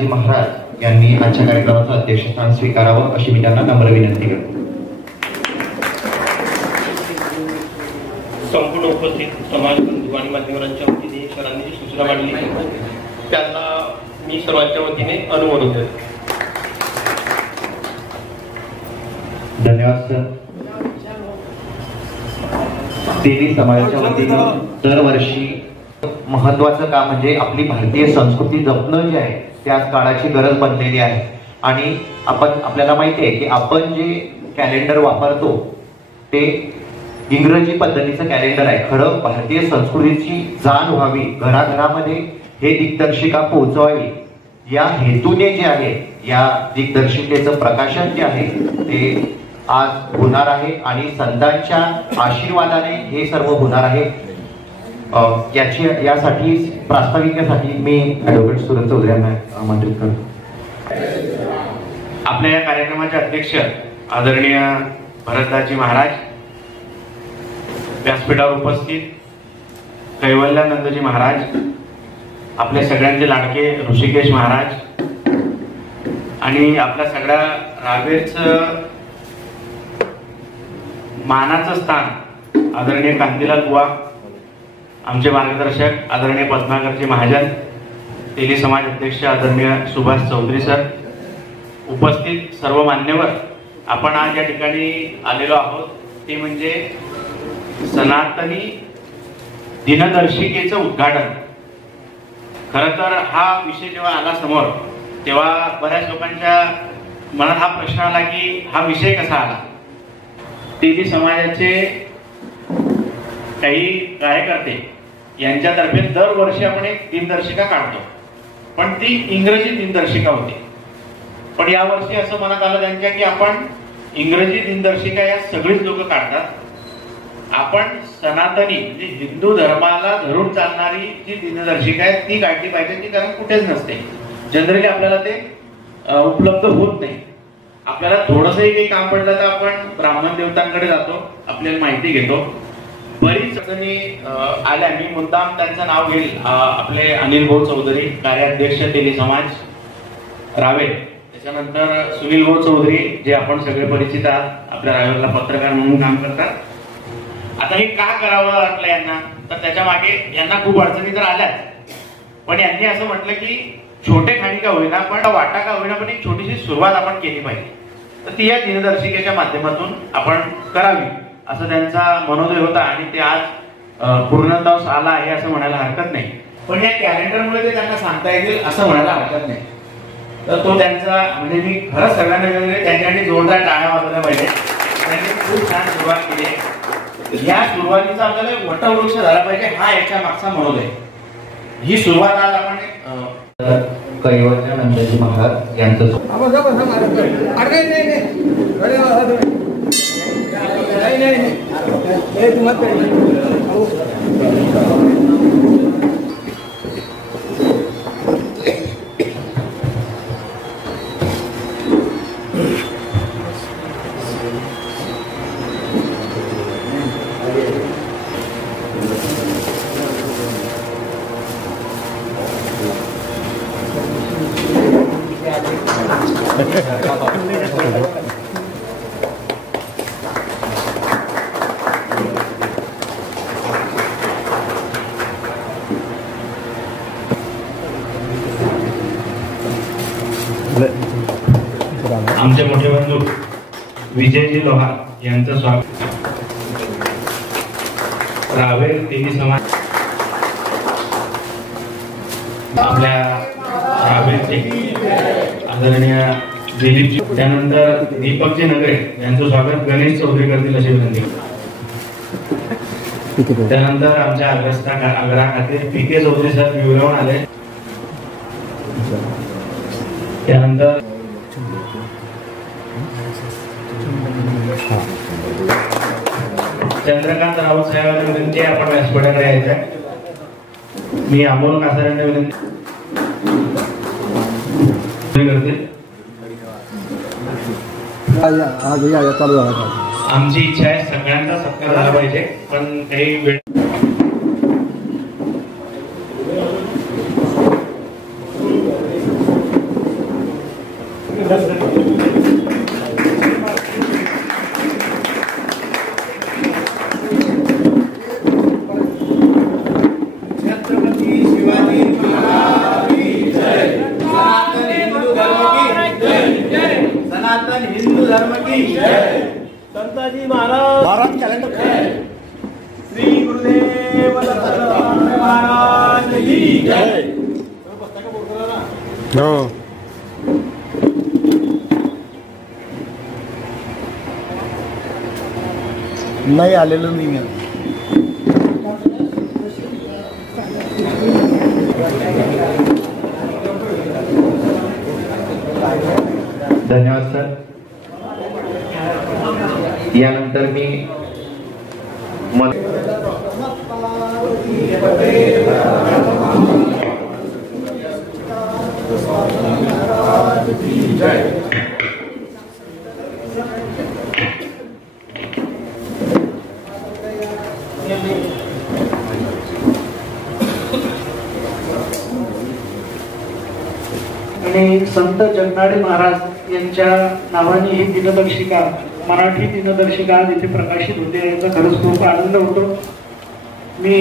भरतदासजी महाराज यांनी आजच्या कार्यक्रमाचं अध्यक्षस्थान स्वीकारावं अशी मी त्यांना नम्र विनंती करतो. संपूर्ण उपस्थित समाज बंधू आणि मान्यवरांच्या वतीने सरांनी सूचना मांडली त्यांना मी सर्वांच्या वतीने अनुमोदन देतो. धन्यवाद सर. तेली समाजाच्या वतीने दरवर्षी महत्वाचं काम म्हणजे आपली भारतीय संस्कृती जपणं जे आहे त्याच काळाची गरज बनलेली आहे. आणि आपल्याला माहिती आहे की आपण जे कॅलेंडर वापरतो ते इंग्रजी पद्धतीचं कॅलेंडर आहे. खरं भारतीय संस्कृतीची जाण व्हावी, घराघरामध्ये हे दिग्दर्शिका पोहोचवावी या हेतूने जे आहे या दिग्दर्शिकेचं प्रकाशन जे आहे ते आज होणार आहे आणि संतांच्या आशीर्वादाने हे सर्व होणार आहे. यासाठी प्रास्ताविकेसाठी मी ॲडव्होकेट सुरज चौधरी यांना आमंत्रित करतो. आपल्या या कार्यक्रमाचे अध्यक्ष आदरणीय भरतदासजी महाराज, व्यासपीठावर उपस्थित कैवल्यानंदजी महाराज, आपल्या सगळ्यांचे लाडके ऋषिकेश महाराज आणि आपल्या सगळ्या रावेरचं मानाचं स्थान आदरणीय कांतीलाल बुवा, आमचे मार्गदर्शक आदरणीय पद्माकरजी महाजन, तेली समाज अध्यक्ष आदरणीय सुभाष चौधरी सर, उपस्थित सर्व मान्यवर, आपण आज या ठिकाणी आलेलो आहोत ते म्हणजे सनातनी दिनदर्शिकेचं उद्घाटन. खरं तर हा विषय जेव्हा आला समोर तेव्हा बऱ्याच लोकांच्या मनात हा प्रश्न आला की हा विषय कसा आला. तेली समाजाचे काही कार्यकर्ते यांच्यातर्फे दरवर्षी आपण एक दिनदर्शिका काढतो, पण ती इंग्रजी दिनदर्शिका होती. पण यावर्षी असं मनात आलं त्यांच्या की आपण इंग्रजी दिनदर्शिका या सगळीच लोक काढतात, आपण सनातनी म्हणजे हिंदू धर्माला धरून चालणारी जी दिनदर्शिका आहे ती काढली पाहिजे. ती कारण कुठेच नसते, जनरली आपल्याला ते उपलब्ध होत नाही. आपल्याला थोडंसंही काही काम पडलं तर आपण ब्राह्मण देवतांकडे जातो, आपल्याला माहिती घेतो. बरीच जणी आल्या, मी मुद्दाम त्यांचं नाव घेईल. आपले अनिल भाऊ चौधरी, कार्याध्यक्ष तेली समाज रावेर, त्याच्यानंतर सुनील भाऊ चौधरी जे आपण सगळे परिचित आहात, आपल्या रावेरला पत्रकार म्हणून काम करतात. आता हे का करावं वाटलं यांना, तर त्याच्या मागे यांना खूप अडचणी तर आल्याच, पण यांनी असं म्हटलं की छोटे खाणी का होईना पण वाटा का होईना पण एक छोटीशी सुरुवात आपण केली पाहिजे, तर ती या दिनदर्शिकेच्या माध्यमातून आपण करावी असं त्यांचा मनोदय होता आणि ते आज पूर्णत्वास आला आहे असं म्हणायला हरकत नाही. पण या कॅलेंडरमुळे ते त्यांना सांगता येतील असं म्हणायला हरकत नाही. तर तो त्यांचा म्हणजे मी खरंच सगळ्यांना त्यांच्यासाठी जोरदार टाळ्या वाजवल्या पाहिजे. त्यांनी खूप छान सुरुवात केली आहे. या सुरुवातीचा आपल्याला वटवृक्ष झाला पाहिजे, हा याच्या मागचा मनोदय. ही सुरुवात आज आपण कैवल्यानंदजी महाराज यांचं आमचे मोठे बंधू विजयजी लोहार यांचं स्वागत. रावेर तेली समाज आपल्या रावेरचे आदरणीय दिलीपजी, त्यानंतर दीपकजी नगरे यांचं स्वागत गणेश चौधरी करतील अशी विनंती. त्यानंतर आमच्या आग्रा खाते पी.के. चौधरी सर विवरावून आले. त्यानंतर चंद्रकांत राऊत साहेबांना विनंती आहे आपण व्यासपीठाकडे यायचं. मी अमोल कासाऱ्यांना विनंती करते. आमची इच्छा आहे सगळ्यांचा सत्कार झाला पाहिजे, पण काही वेळ शिवाजी महाराज की जय। सनातन हिंदू धर्म की जय। सनातन हिंदू धर्म की जय। संताजी महाराज कॅलेंडर श्री गुरुदेव दत्त महाराज की जय। नाही आलेलं नाही आहे. धन्यवाद सर. यानंतर मी आणि संत जगनाडे महाराज यांच्या नावाने ही दिनदर्शिका, मराठी दिनदर्शिका आज इथे प्रकाशित होते. याचा खरंच खूप आनंद होतो. मी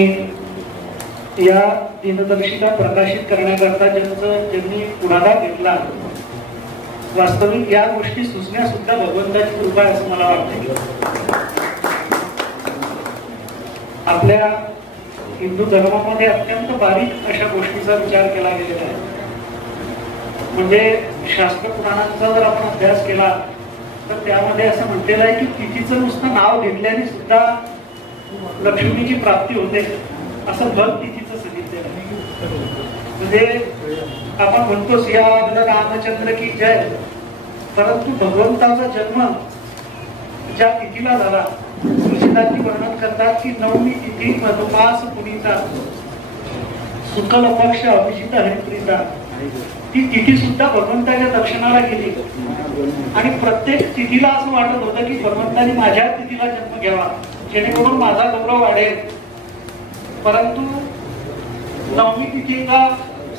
या दिनदर्शिका प्रकाशित करण्याकरता ज्यांनी पुढाकार घेतला, वास्तविक या गोष्टी सुचण्या सुद्धा भगवंताची कृपा आहे असं मला वाटते. आपल्या हिंदू धर्मामध्ये अत्यंत बारीक अशा गोष्टीचा विचार केला गेलेला आहे. म्हणजे शास्त्र पुराणांचा जर आपण अभ्यास केला तर त्यामध्ये असं म्हटलेलं आहे की तिथीचं नुसतं नाव घेतल्याने सुद्धा लक्ष्मीची प्राप्ती होते, असं भर तिथीचं सांगितलेलं आहे. म्हणजे आपण म्हणतो सिया रामचंद्र की जय, परंतु भगवंताचा जन्म ज्या तिथीला झाला, तुळशीदासजी वर्णन करतात की नवमी तिथी मधुमास पुनीचा शुक्ल पक्ष अभिजित हरिप्रीता, ती तिथी सुद्धा भगवंताच्या दर्शनाला गेली. आणि प्रत्येक तिथीला असं वाटत होतं की भगवंताने माझ्या तिथीला जन्म घ्यावा, जेणेकरून माझा गौरव वाढेल. परंतु नवमी तिथीला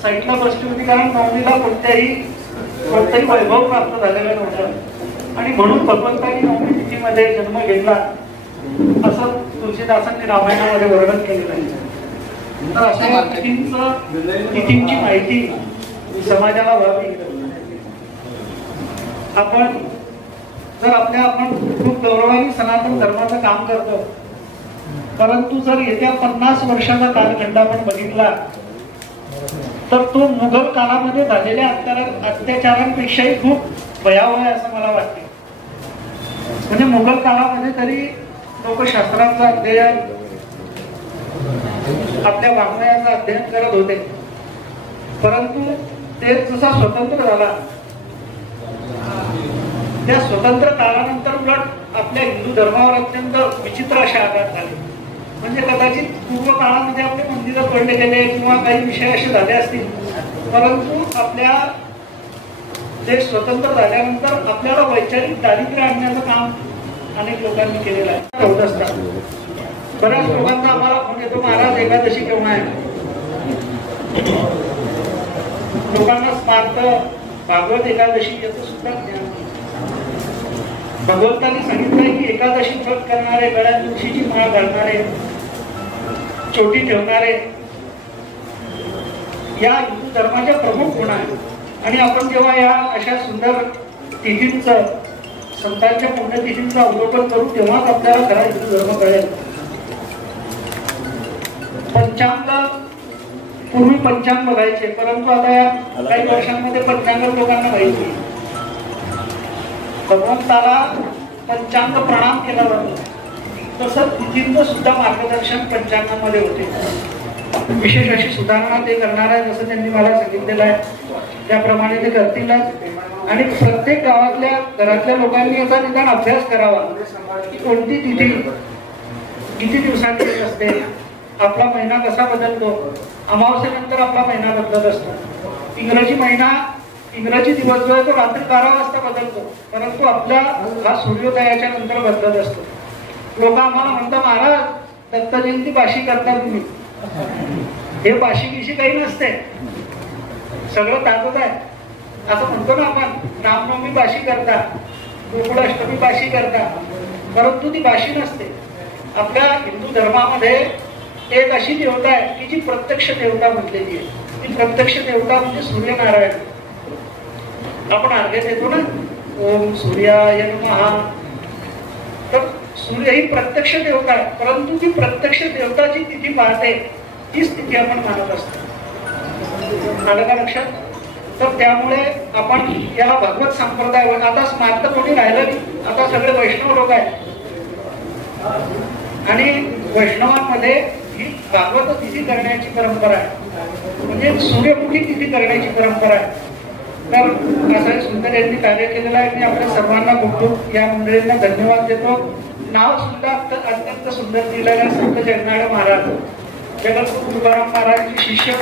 साईडला बसली होती, कारण नवमीला कोणताही वैभव प्राप्त झालेलं नव्हतं आणि म्हणून भगवंतानी नवमी तिथीमध्ये जन्म घेतला असं तुळशीदासांनी रामायणामध्ये वर्णन केलेलं आहे. तर अशा तिथींची माहिती समाजाला व्हावी. आपण खूप गौरवाने सनातन धर्माचं काम करतो, परंतु जर येत्या 50 वर्षाचा कालखंड आपण बघितला तर तो मुघल काळामध्ये झालेल्या अत्याचारांपेक्षाही खूप भयावह आहे असं मला वाटते. म्हणजे मुघल काळामध्ये तरी लोक शास्त्रांचं अध्ययन, आपल्या वाङ्मयाचं अध्ययन करत होते, परंतु देश जसा स्वतंत्र झाला त्या स्वतंत्र काळानंतर उलट आपल्या हिंदू धर्मावर अत्यंत विचित्र असे आघात झाले. म्हणजे कदाचित पूर्व काळामध्ये आपले मंदिरं पडले गेले किंवा काही विषय असे झाले असतील, परंतु आपल्या देश स्वतंत्र झाल्यानंतर आपल्याला वैचारिक दारिद्र्य आणण्याचं काम अनेक लोकांनी केलेलं आहे. होत असतात बऱ्याच लोकांचा आम्हाला फोन येतो, महाराज एकादशी केव्हा आहे. लोकांना स्मार्त भागवत एकादशी याचं सुद्धा ज्ञान. भगवंतांनी सांगितलंय की एकादशी व्रत करणारे, गळ्यात तुळशीची माळ घालणारे, चोटी ठेवणारे या हिंदू धर्माच्या प्रमुख गुण आहेत. आणि आपण जेव्हा या अशा सुंदर तिथींचं, संतांच्या पुण्यतिथींचं अवलोकन करू तेव्हाच आपल्याला खरा हिंदू धर्म कळेल. पूर्वी पंचांग बघायचे, परंतु आता या काही वर्षांमध्ये पंचांग लोकांना माहिती. भगवंताला पंचांग प्रणाम केला जातो, तसं तिथींचं सुद्धा मार्गदर्शन पंचांगामध्ये होते. विशेष अशी सुधारणा ते करणार आहे, जसं त्यांनी मला सांगितलेलं आहे त्याप्रमाणे ते करतीलच. आणि प्रत्येक घरातल्या लोकांनी याचा निदान अभ्यास करावा की कोणती तिथी किती दिवसांनी येत असते, आपला महिना कसा बदलतो. अमावस्येनंतर आपला महिना बदलत असतो. इंग्रजी दिवस जो आहे तो रात्री 12 वाजता बदलतो, परंतु आपला हा सूर्योदयाच्या नंतर बदलत असतो. लोक आम्हाला म्हणतात, महाराज दत्त जयंती बाशी करता तुम्ही. हे बाशी बिशी काही नसते, सगळं ताकद आहे. असं म्हणतो ना आपण, रामनवमी बाशी करता, गोकुळाष्टमी बाशी करता, परंतु ती बाशी नसते. आपल्या हिंदू धर्मामध्ये एक अशी देवता आहे की जी प्रत्यक्ष देवता म्हटलेली आहे. ती प्रत्यक्ष देवता म्हणजे सूर्यनारायण. आपण अर्घ्य देतो ना, ओम सूर्याय नमः. तर सूर्य ही प्रत्यक्ष देवता आहे, परंतु ती प्रत्यक्ष देवताची तिथी पाहते, तीच तिथी आपण मानत असतो. आलं का लक्षात? तर त्यामुळे आपण याला भगवत संप्रदाय, आता स्मार्त कोणी राहिलं नाही, आता सगळे वैष्णव लोक आहेत. आणि वैष्णवांमध्ये ही भागवत तिथी करण्याची परंपरा आहे, म्हणजे सूर्यमुखी तिथी करण्याची परंपरा आहे. तर असं सुंदर यांनी कार्य केलेलं आहे. मी आपल्या सर्वांना बोलतो, या मंडळींना धन्यवाद देतो. नाव सुद्धा अत्यंत सुंदर दिलेलं आहे, संत जगनाडे महाराज, जगद्गुरु तुकाराम महाराजांचे शिष्य.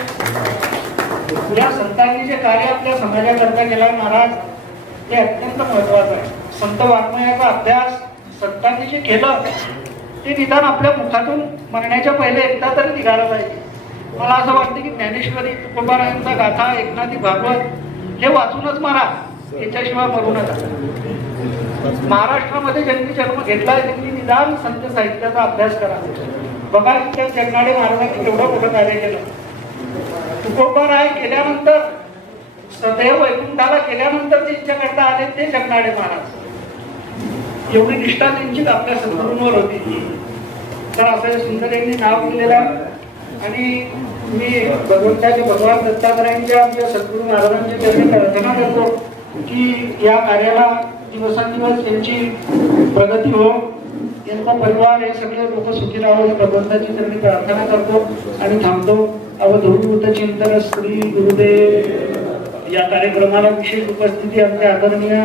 या संतांनी जे कार्य आपल्या समाजाकरता केलं महाराज, ते अत्यंत महत्वाचं आहे. संत वाङ्मयाचा अभ्यास संतांनी जे केलं ते निदान आपल्या मुखातून म्हणण्याच्या पहिले एकदा तरी निघालं पाहिजे. मला असं वाटतं की ज्ञानेश्वरी, तुकोबारायांचा गाथा, एकनाथी भागवत हे वाचूनच मारा, याच्याशिवाय मरू नका. महाराष्ट्रामध्ये ज्यांनी जन्म घेतला त्यांनी निदान संत साहित्याचा अभ्यास करा. बघा त्या जगनाडे महाराजांनी केवढं मोठं कार्य केलं. तुकोबाराय केल्यानंतर, सदैव वैकुंठाला केल्यानंतर ज्यांच्याकडे आले ते जगनाडे महाराज. एवढी निष्ठा त्यांची आपल्या सद्गुरूंवर होती. तर असं सुंदर यांनी नाव दिलेलं आहे. आणि मी भगवंताच्या, भगवान दत्तात्रयांच्या, आमच्या सद्गुरू महाराजांच्या चरणी प्रार्थना करतो की या कार्याला दिवसेंदिवस त्यांची प्रगती हो, त्यांचा परिवार हे सगळे लोक सुखी राहो, भगवंताची चरणी प्रार्थना करतो आणि थांबतो. अवधूत चिंतन श्री गुरुदेव. या कार्यक्रमाला विशेष उपस्थिती आमचे आदरणीय